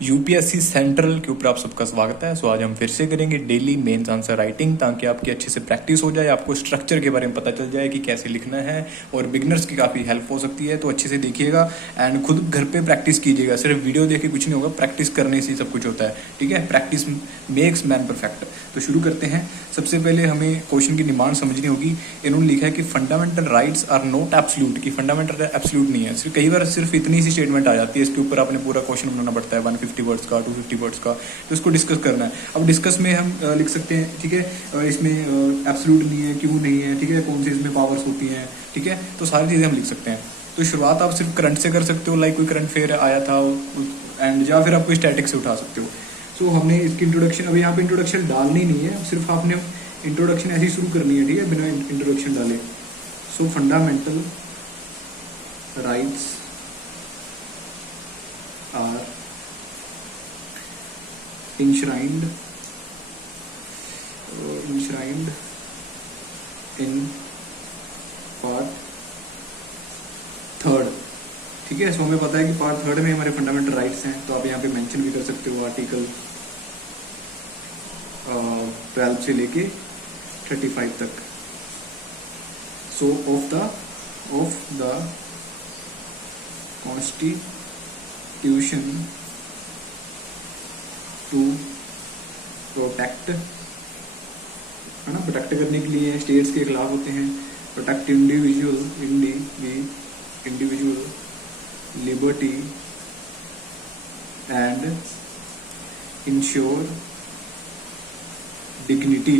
UPSC central के ऊपर आप सबका स्वागत है। सो आज हम फिर से करेंगे डेली मेंस आंसर राइटिंग, ताकि आपकी अच्छे से प्रैक्टिस हो जाए, आपको स्ट्रक्चर के बारे में पता चल जाए कि कैसे लिखना है, और बिगनर्स की काफ़ी हेल्प हो सकती है। तो अच्छे से देखिएगा एंड खुद घर पे प्रैक्टिस कीजिएगा। सिर्फ वीडियो देख के कुछ नहीं होगा, प्रैक्टिस करने से ही सब कुछ होता है। ठीक है, प्रैक्टिस मेक्स मैन परफेक्ट। तो शुरू करते हैं। सबसे पहले हमें क्वेश्चन की डिमांड समझनी होगी। इन्होंने लिखा है कि fundamental rights are not absolute, कि फंडामेंटल एब्सोल्यूट नहीं है। सिर्फ कई बार सिर्फ इतनी सी स्टेटमेंट आ जाती है, इसके ऊपर आपने पूरा क्वेश्चन बनाना पड़ता है 150 वर्ड्स का, 250 वर्ड्स का। तो इसको डिस्कस करना है। अब डिस्कस में हम लिख सकते हैं, ठीक है, इसमें एब्सोल्यूट नहीं है, क्यों नहीं है, ठीक है, कौन सी इसमें पावर्स होती हैं, ठीक है, तो सारी चीज़ें हम लिख सकते हैं। तो शुरुआत आप सिर्फ करंट से कर सकते हो, लाइक कोई करंट फेयर आया था, एंड या फिर आप कोई स्टैटिक से उठा सकते हो। सो हमने इसकी इंट्रोडक्शन, अभी यहाँ पे इंट्रोडक्शन डालनी नहीं है, सिर्फ आपने इंट्रोडक्शन ऐसी शुरू करनी है, ठीक है, बिना इंट्रोडक्शन डाले। So fundamental rights are enshrined in part third. ठीक है, सो हमें पता है कि पार्ट थर्ड में हमारे फंडामेंटल राइट्स हैं। तो आप यहाँ पे मेंशन भी कर सकते हो आर्टिकल 12 से लेके 35 तक। So of the constitution to protect, है ना, प्रोटेक्ट करने के लिए स्टेट्स के खिलाफ होते हैं। Protect individual liberty and ensure dignity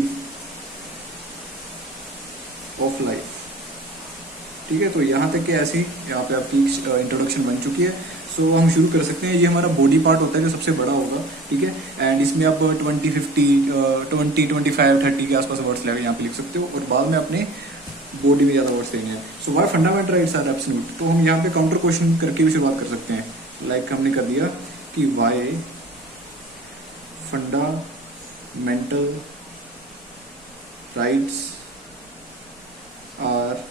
of life. ठीक है, तो यहाँ तक के ऐसी यहाँ पे आपकी इंट्रोडक्शन बन चुकी है। सो हम शुरू कर सकते हैं। ये हमारा बॉडी पार्ट होता है जो सबसे बड़ा होगा, ठीक है, एंड इसमें आप 20, 50, 20, 25, 30 के आसपास वर्ड्स यहाँ पे लिख सकते हो, और बाद में अपने बॉडी में ज़्यादा वर्ड्स देंगे। So why fundamental rights are absolute. तो हम यहाँ पे काउंटर क्वेश्चन करके भी शुरुआत कर सकते हैं। लाइक हमने कर दिया कि why fundamental rights are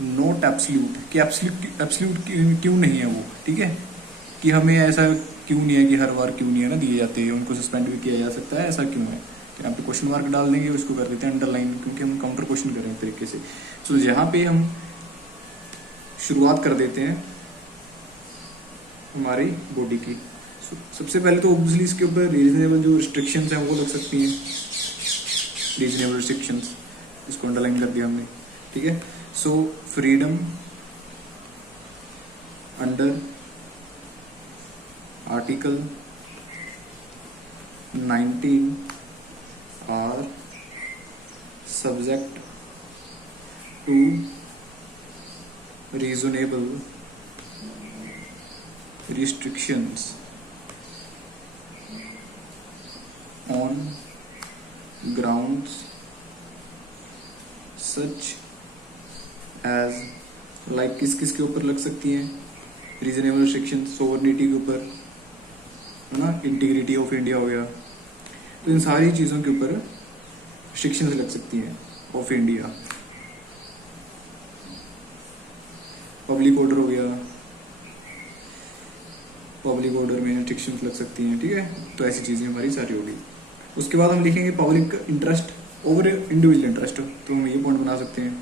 not absolute, कि एब्सोल्यूट क्यों नहीं है वो, ठीक है, कि हमें ऐसा क्यों नहीं है, कि हर बार क्यों नहीं है ना दिए जाते हैं, उनको सस्पेंड भी किया जा सकता है, ऐसा क्यों है। तो यहाँ पे क्वेश्चन मार्क डाल देंगे, उसको कर देते हैं अंडरलाइन, क्योंकि हम काउंटर क्वेश्चन कर रहे हैं एक तरीके से। सो यहाँ पे हम शुरुआत कर देते हैं हमारी बॉडी की। सबसे पहले तो ऑब्वियसली इसके ऊपर रीजनेबल जो रिस्ट्रिक्शंस हैं वो लग सकती हैं, रीजनेबल रिस्ट्रिक्शंस, इसको अंडरलाइन कर दिया हमने, ठीक है। So freedom under article 19 are subject to reasonable restrictions on grounds such as, like किस किस के ऊपर लग सकती हैं रीजनेबल रिस्ट्रिक्शन, सोवरेनिटी के ऊपर, है ना, इंटीग्रिटी ऑफ इंडिया हो गया, तो इन सारी चीज़ों के ऊपर रिस्ट्रिक्शंस लग सकती हैं ऑफ इंडिया। पब्लिक ऑर्डर हो गया, पब्लिक ऑर्डर में रिस्ट्रिक्शंस लग सकती हैं, ठीक है, तो ऐसी चीज़ें हमारी सारी होगी। उसके बाद हम लिखेंगे public interest over individual interest. तो हम ये पॉइंट बना सकते हैं,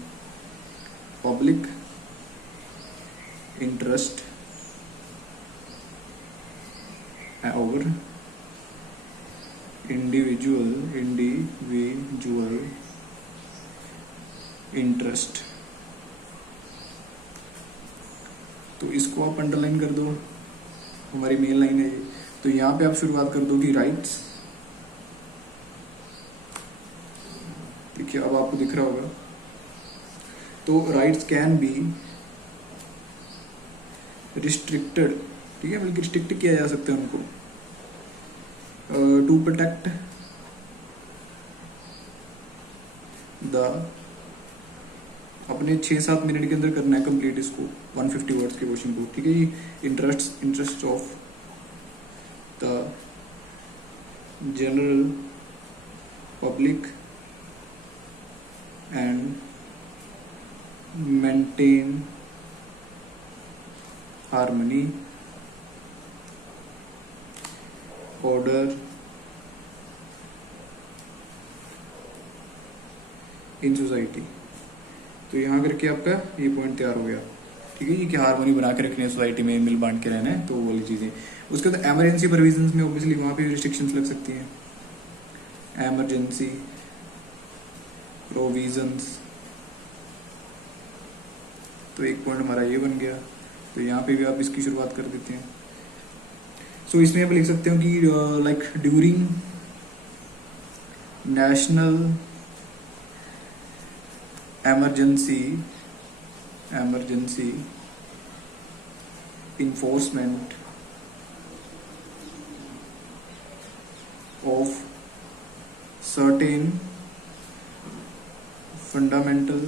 public interest over individual interest. तो इसको आप अंडरलाइन कर दो, हमारी मेन लाइन है ये। तो यहाँ पे आप शुरुआत कर दो कि राइट्स, देखिए अब आपको दिख रहा होगा, तो राइट्स कैन बी रिस्ट्रिक्टेड, ठीक है, बल्कि रिस्ट्रिक्ट किया जा सकता है उनको, टू प्रोटेक्ट द, अपने 6-7 मिनट के अंदर करना है कंप्लीट इसको, 150 वर्ड्स के क्वेश्चन को, ठीक है। ये interest of the general public and maintain harmony order in society. तो यहाँ करके आपका ये पॉइंट तैयार हो गया, ठीक है जी, कि हारमोनी बना के रखनी है सोसाइटी में, मिल बांट के रहना है, तो वो वाली चीज़ें। उसके बाद एमरजेंसी प्रोविजंस में ऑब्वियसली वहाँ पे रिस्ट्रिक्शंस लग सकती हैं। एमरजेंसी प्रोविजंस, तो एक पॉइंट हमारा ये बन गया, तो यहाँ पे भी आप इसकी शुरुआत कर देते हैं। सो इसमें आप लिख सकते हो कि like during national emergency enforcement of certain fundamental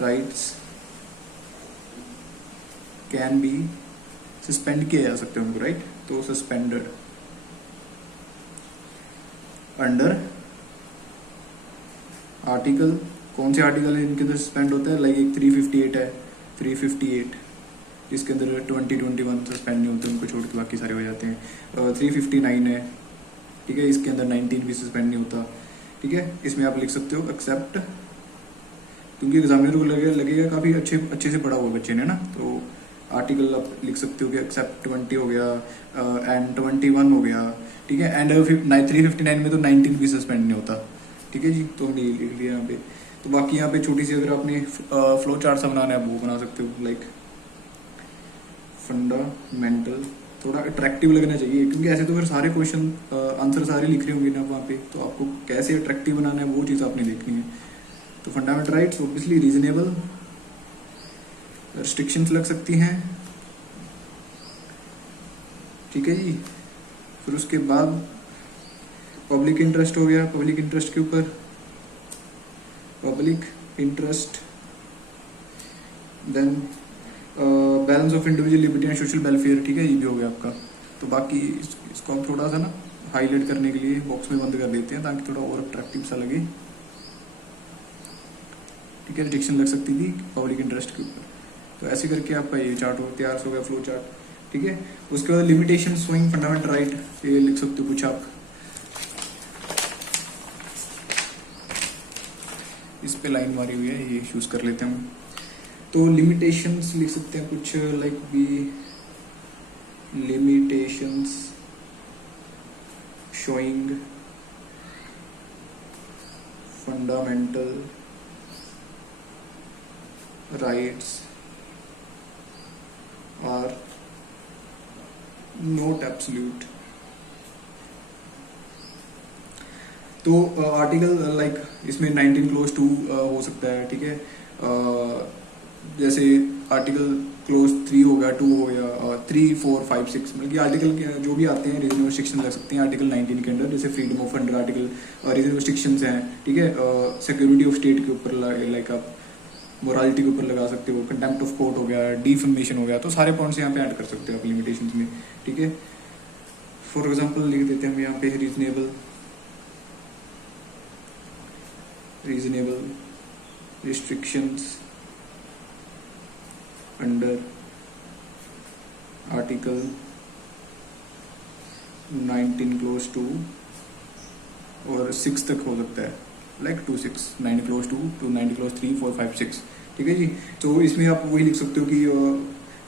rights can be suspend किया जा सकते हैं उनको, राइट। तो सस्पेंडेड अंडर आर्टिकल, कौन से आर्टिकल इनके अंदर सस्पेंड होता है, लाइक एक 358 है, 358 जिसके अंदर 2021 सस्पेंड नहीं होते, उनको छोड़ के बाकी सारे हो जाते हैं। 359 है, ठीक है, इसके अंदर 19 भी सस्पेंड नहीं होता, ठीक है। इसमें आप लिख सकते हो एक्सेप्ट, क्योंकि एग्जामिनर को लगेगा काफ़ी अच्छे से पढ़ा हुआ बच्चे ने ना, तो आर्टिकल आप लिख सकते हो कि एक्सेप्ट 20 हो गया एंड 21 हो गया, ठीक है। एंड 359 में तो 19 भी सस्पेंड नहीं होता, ठीक है जी। तो हमने लिख लिया यहाँ पे। तो बाकी यहाँ पे छोटी सी अगर आपने फ्लो चार्ट सा बनाना है वो बना सकते हो, लाइक फंडामेंटल, थोड़ा अट्रैक्टिव लगना चाहिए, क्योंकि ऐसे तो फिर सारे क्वेश्चन आंसर सारे लिख रहे होंगे ना वहाँ पे, तो आपको कैसे अट्रैक्टिव बनाना है वो चीज़ आपने देखनी है। तो fundamental rights obviously reasonable, restrictions लग सकती हैं, ठीक है जी। फिर उसके बाद पब्लिक इंटरेस्ट हो गया, पब्लिक इंटरेस्ट के ऊपर public interest, then balance of individual liberty and social welfare, ठीक है, ये भी हो गया आपका। तो बाकी इसको हम थोड़ा सा ना हाईलाइट करने के लिए बॉक्स में बंद कर देते हैं ताकि थोड़ा और अट्रैक्टिव सा लगे, ठीक है। रिस्ट्रिक्शन लग सकती थी पब्लिक इंटरेस्ट के ऊपर, तो ऐसे करके आपका ये चार्ट तैयार हो गया, फ्लो चार्ट, ठीक है। उसके बाद लिमिटेशन शोइंग फंडामेंटल राइट, ये लिख सकते हो कुछ आप, इस पे लाइन मारी हुई है, ये चूज कर लेते हैं हम। तो लिमिटेशंस लिख सकते हैं कुछ, like be limitations showing fundamental rights are not absolute. तो आर्टिकल लाइक इसमें 19 क्लोज 2 हो सकता है, ठीक है। जैसे आर्टिकल क्लोज 3 हो गया, 2 हो गया, 3, 4, 5, 6, मतलब कि आर्टिकल जो भी आते हैं रीजनल रिस्ट्रिक्शन लग सकते हैं आर्टिकल 19 के अंडर, जैसे freedom of under article regional restrictions हैं, ठीक है। सिक्योरिटी ऑफ स्टेट के ऊपर लाइक आप मोरालिटी के ऊपर लगा सकते हो, कंटेम्प्ट ऑफ कोर्ट हो गया, डिफेमेशन हो गया, तो सारे पॉइंट्स यहाँ पे ऐड कर सकते हो आप लिमिटेशंस में, ठीक है। फॉर एग्जांपल लिख देते हैं हम यहाँ पे reasonable restrictions under article 19 close 2 और 6 तक हो सकता है, लाइक 2, 6, 9 क्लोज 2 to 9 क्लोज 3, 4, 5, 6, ठीक है जी। तो इसमें आप वही लिख सकते हो कि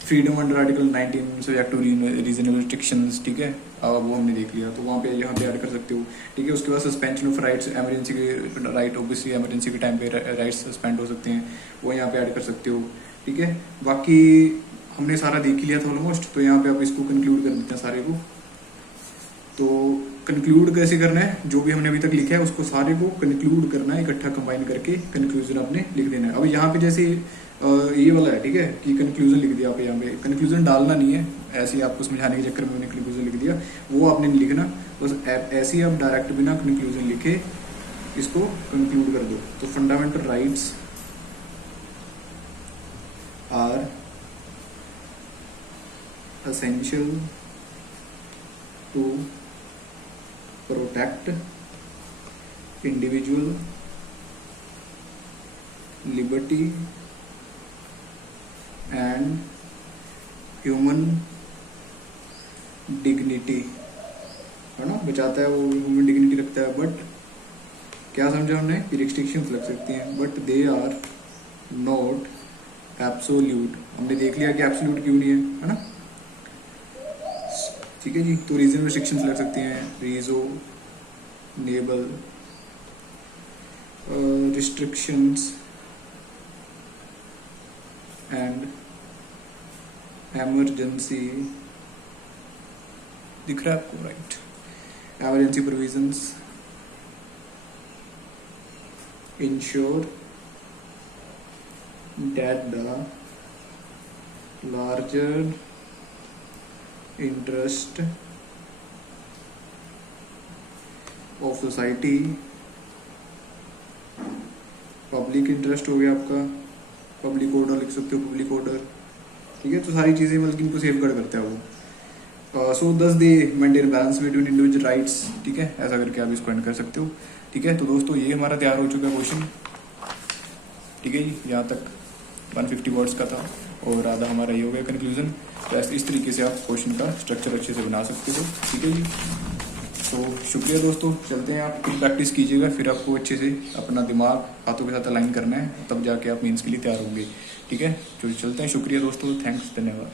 freedom under article 19 subject to reasonable restrictions, ठीक है, वो हमने देख लिया, तो वहाँ पे यहाँ पे ऐड कर सकते हो, ठीक है। उसके बाद सस्पेंशन ऑफ राइट्स, एमरजेंसी के राइट, ऑब्वियसली एमरजेंसी के टाइम पे राइट्स सस्पेंड हो सकते हैं, वो यहाँ पे ऐड कर सकते हो, ठीक है। बाकी हमने सारा देख लिया था ऑलमोस्ट, तो यहाँ पे आप इसको कंक्लूड कर देते हैं सारे को। तो कंक्लूड कैसे करना है, जो भी हमने अभी तक लिखा है उसको सारे को कंक्लूड करना है, इकट्ठा कंबाइन करके कंक्लूजन आपने लिख देना है। अब यहाँ पे जैसे ये वाला है, ठीक है, कि कंक्लूजन लिख दिया आप, यहाँ पे कंक्लूजन डालना नहीं है, ऐसे ही आपको समझाने के चक्कर में मैंने कंक्लूजन लिख दिया, वो आपने नहीं लिखना, बस ऐसे ही आप डायरेक्ट बिना कंक्लूजन लिखे इसको कंक्लूड कर दो। तो fundamental rights are essential to protect individual liberty and human dignity, है ना, बचाता है वो, ह्यूमन डिग्निटी रखता है। बट क्या समझा हमने कि रिस्ट्रिक्शंस लग सकती हैं, but they are not absolute. हमने देख लिया कि एब्सोल्यूट क्यों नहीं है ना। ठीक है जी, तो रीजन रिस्ट्रिक्शंस लग सकती हैं, रीजोनेबल रिस्ट्रिक्शंस एंड एमरजेंसी, दिख रहा है आपको, right, emergency provisions ensure that the larger interest of society, public interest हो गया आपका, पब्लिक ऑर्डर लिख सकते हो, पब्लिक ऑर्डर, ठीक है। तो सारी चीज़ें मतलब इनको सेफ गार्ड करता है वो। सो दस दे maintain balance between individual rights, ठीक है, ऐसा करके आप इसको एंड कर सकते हो। ठीक है, तो दोस्तों ये हमारा तैयार हो चुका है क्वेश्चन, ठीक है जी। यहाँ तक 150 वर्ड्स का था और आधा हमारा ये हो गया कंक्लूजन। तो इस तरीके से आप क्वेश्चन का स्ट्रक्चर अच्छे से बना सकते हो, ठीक है जी। तो शुक्रिया दोस्तों, चलते हैं, आप खुद प्रैक्टिस कीजिएगा, फिर आपको अच्छे से अपना दिमाग हाथों के साथ अलाइन करना है, तब जाके आप मेंस के लिए तैयार होंगे, ठीक है। तो चलते हैं, शुक्रिया दोस्तों, थैंक्स, धन्यवाद।